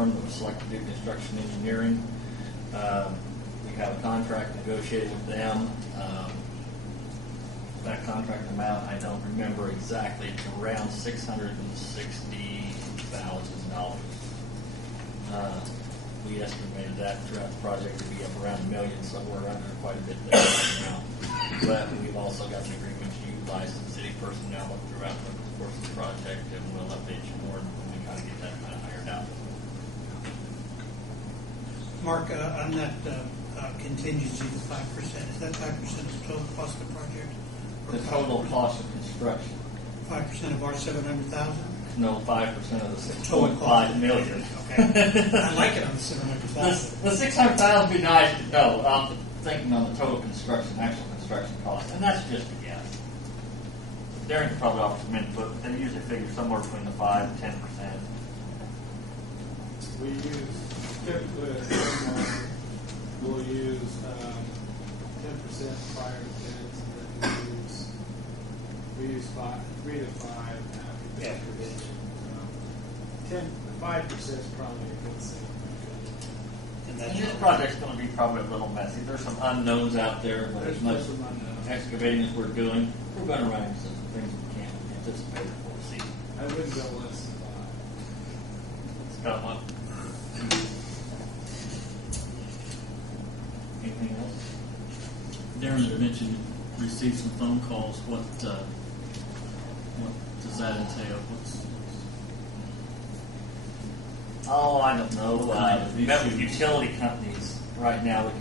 firm that was selected to do construction engineering. We have a contract negotiated with them. That contract amount, I don't remember exactly. It's around $660,000. We estimated that throughout the project to be up around $1 million, so we're under quite a bit there right now. But we've also got an agreement to utilize some city personnel throughout the course of the project, and we'll update you more when we kind of get that kind of ironed out. Mark, on that contingency, the 5%, is that 5% of the total cost of the project? The total cost of construction. 5% of our 700,000? No, 5% of the $6.5 million. Okay. I like it on the 700,000. The $600,000 would be nice to know. I'm thinking on the total construction, actual construction cost, and that's just a guess. Darren could probably offer some input, but they usually figure somewhere between the 5 and 10%. We use typically we'll use 10% prior to bids, and then we use 3 to 5 after bids. 5% is probably a good thing. And And that's this project's going to be probably a little messy. There's some unknowns out there, but as much some unknowns. excavating as we're doing, we're going to run into some things we can't anticipate before we see. I wouldn't go less than 5. It's got one. Anything else? Darren had mentioned you received some phone calls. What does that entail? Oh, I don't know. These Met with issues. utility companies right now.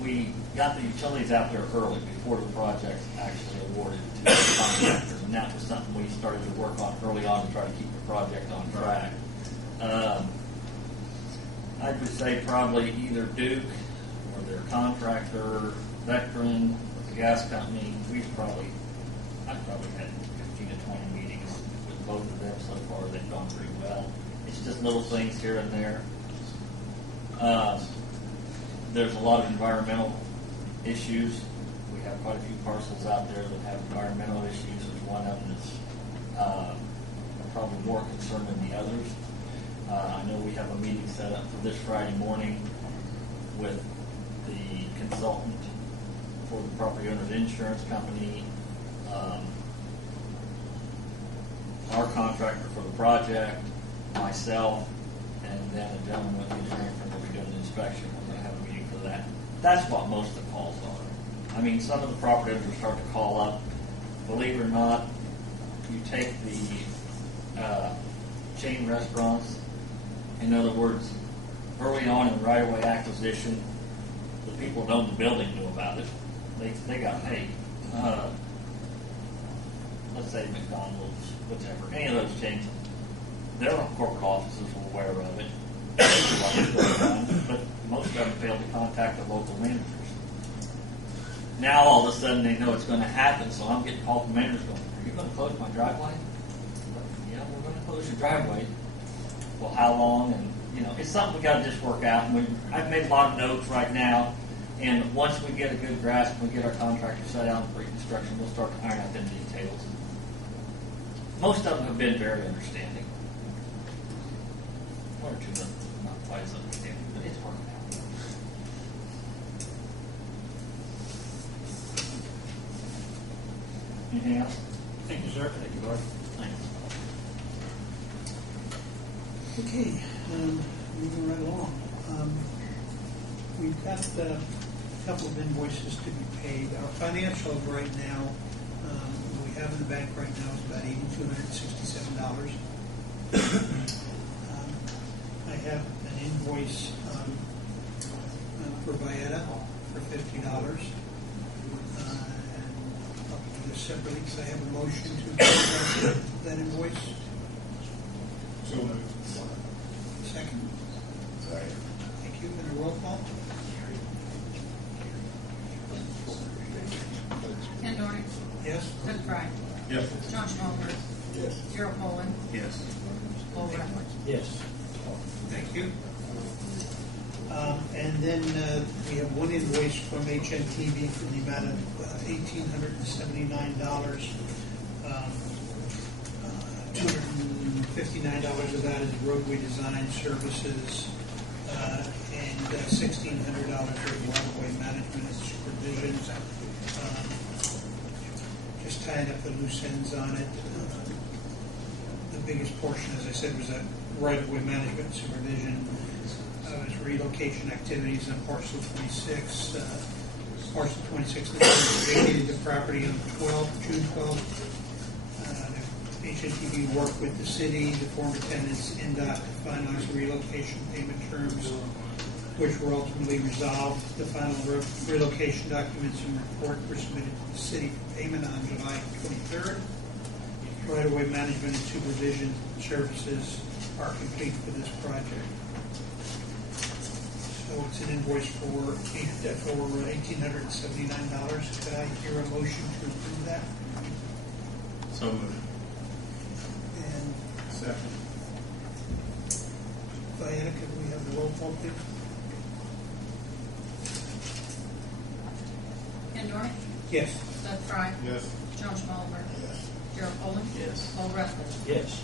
We got the utilities out there early before the project actually awarded to the contractors, and that was something we started to work on early on to try to keep the project on track. I would say probably either Duke or their contractor, Vectran, or the gas company. I've probably had 15 to 20 meetings with both of them so far. They've gone pretty well. It's just little things here and there. There's a lot of environmental issues. We have quite a few parcels out there that have environmental issues. There's one of them that's probably more concerned than the others. I know we have a meeting set up for this Friday morning with the consultant for the property owner's insurance company, our contractor for the project, myself, and then a gentleman with the engineering firm will be doing the inspection. We're going to have a meeting for that. That's what most of the calls are. I mean, some of the property owners will start to call up. Believe it or not, you take the chain restaurants. In other words, early on in right-of-way acquisition, the people that owned the building knew about it. They got paid. Let's say McDonald's, whichever, any of those chains. Their corporate offices were aware of it, but most of them failed to contact the local managers. Now all of a sudden they know it's going to happen, so I'm getting called from managers going, "Are you going to close my driveway?" "Yeah, we're going to close your driveway." "Well, how long?" And it's something we got to just work out. And I've made a lot of notes right now, and once we get a good grasp, we get our contractor set out for reconstruction, we'll start to iron out them details. Most of them have been very understanding. One or two of them not quite as understanding, but it's working out. Anything else? Thank you, sir. Thank you, Bart. Thanks. Okay, moving right along. We've got a couple of invoices to be paid. Our financials right now, we have in the bank right now is about $8,267. I have an invoice for Vieta for $50. And I'll do this separately because I have a motion to approve that invoice. So moved. Second. Thank you. And a roll call? Ken Dornick. Yes? Doug Fry. Yes. John Schmalber. Yes. Gerald Poland. Yes. Paul Rattler. Yes. Thank you. And then we have one invoice from HNTV for the amount of $1,879. $59 of that is roadway design services, and $1,600 of right-of-way management and supervision. Just tying up the loose ends on it. The biggest portion, as I said, was that right-of-way management and supervision. Was relocation activities on parcel 26. Parcel 26 vacated the property on June 12th. HNTV worked with the city, the former tenants, NDOT to finalize the relocation payment terms, which were ultimately resolved. The final relocation documents and report were submitted to the city for payment on July 23rd. Right-of-way management and supervision services are complete for this project. So it's an invoice for $1,879. Could I hear a motion to approve that? So moved. And Second. Diana, could we have the roll call, please? Ken Dornick, Yes. Doug Fry, Yes. John Schmalber, Yes. Gerald Poland, Yes. Paul Russell. Yes.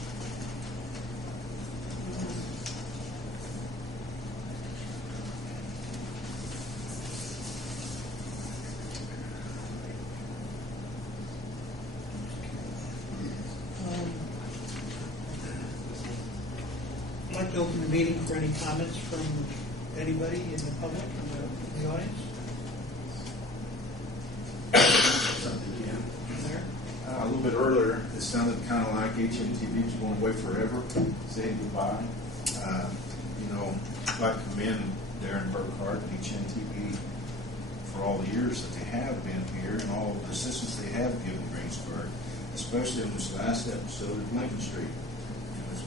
I'd like to open the meeting for any comments from anybody in the public, in the audience. There? A little bit earlier, it sounded kind of like HNTV was going away forever, saying goodbye. I'd like to commend Darren Burkhart and HNTV for all the years that they have been here and all the assistance they have given Greensburg, especially on this last episode of Lincoln Street. It was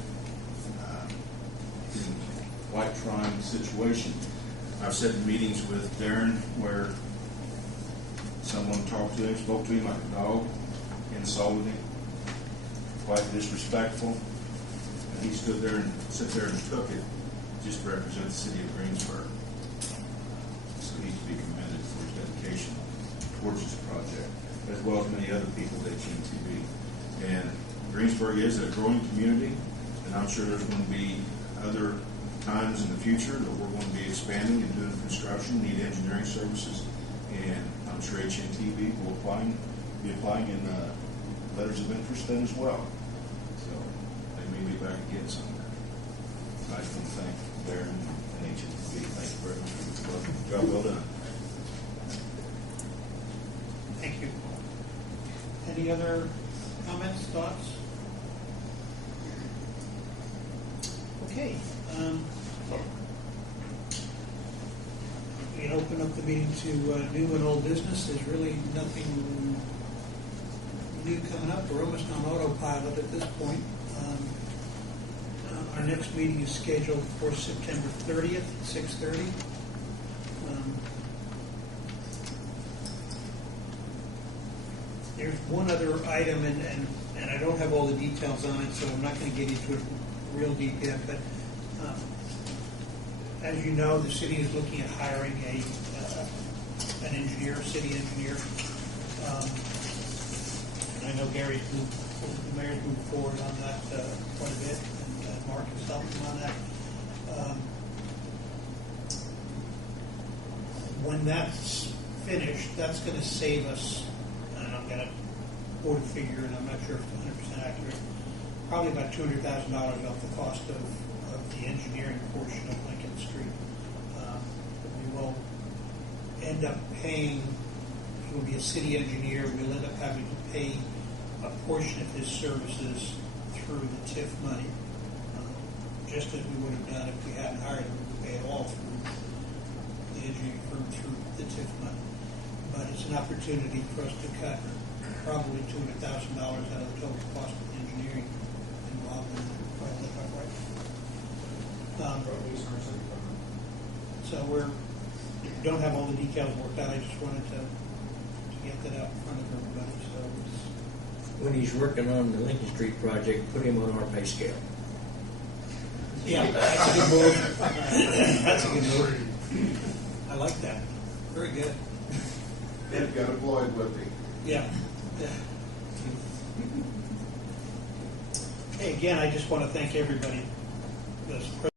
quite trying situation. I've sat in meetings with Darren where someone talked to him, spoke to him like a dog, insulted him, quite disrespectful, and he stood there and took it just to represent the city of Greensburg. So he needs to be commended for his dedication towards this project, as well as many other people at HNTV. And Greensburg is a growing community, and I'm sure there's going to be other times in the future that we're going to be expanding and doing construction, need engineering services, and I'm sure HNTV will be applying in letters of interest then as well. So they may be back again somewhere. I just want to thank Darren and HNTV. Thank you very much for the work. Job well done. Thank you. Any other comments, thoughts? Okay. We open up the meeting to new and old business. There's really nothing new coming up. We're almost on autopilot at this point. Our next meeting is scheduled for September 30th at 6:30. There's one other item, and I don't have all the details on it, so I'm not going to get into it real deep yet, but as you know, the city is looking at hiring an engineer, city engineer. And I know the mayor's moved forward on that quite a bit, and Mark is helping on that. When that's finished, that's going to save us, and I'm going to quote a figure, and I'm not sure if it's 100% accurate, probably about $200,000 off the cost of the engineering portion of Lincoln Street. We will end up paying, he will be a city engineer, we'll end up having to pay a portion of his services through the TIF money, just as we would have done if we hadn't hired him. We would pay it all through the engineering firm through the TIF money. But it's an opportunity for us to cut probably $200,000 out of the total cost of engineering involved in the project upright. So we don't have all the details worked out. I just wanted to get that out in front of everybody. So When he's working on the Lincoln Street project, put him on our pay scale. yeah, that's a good move. That's a good move. I like that. Very good. They've got employed with me. Yeah. Hey, again, I just want to thank everybody